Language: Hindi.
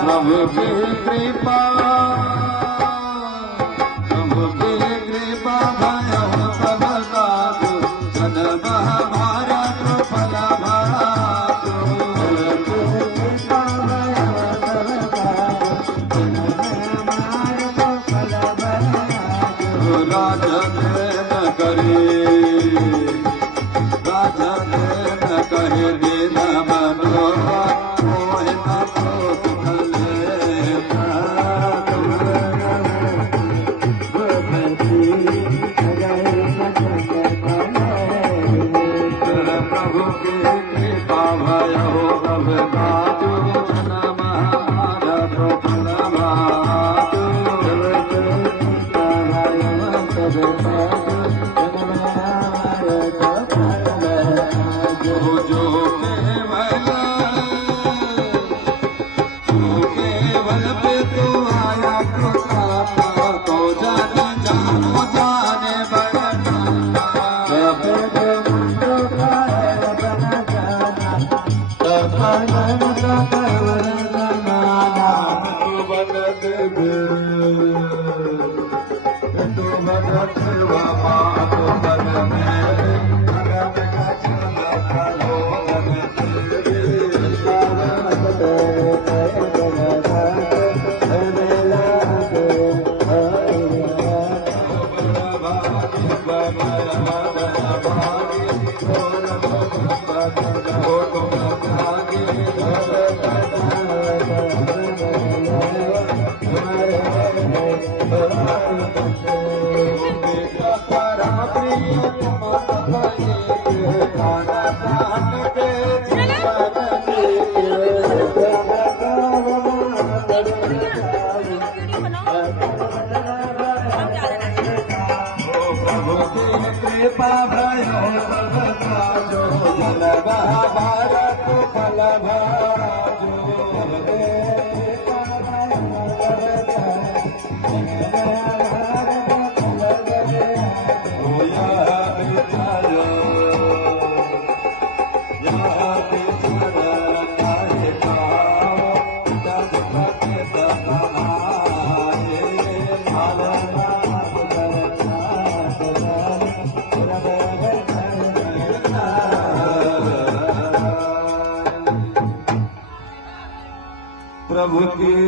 प्रभु की कृपा प्रभु की कृपा भयो सब साधु जन महाभारत फल भातु राजन न करे राजन न कहे दिन मनोवा कृपा भयो जो जन महाभारत फल भाजो प्रभु की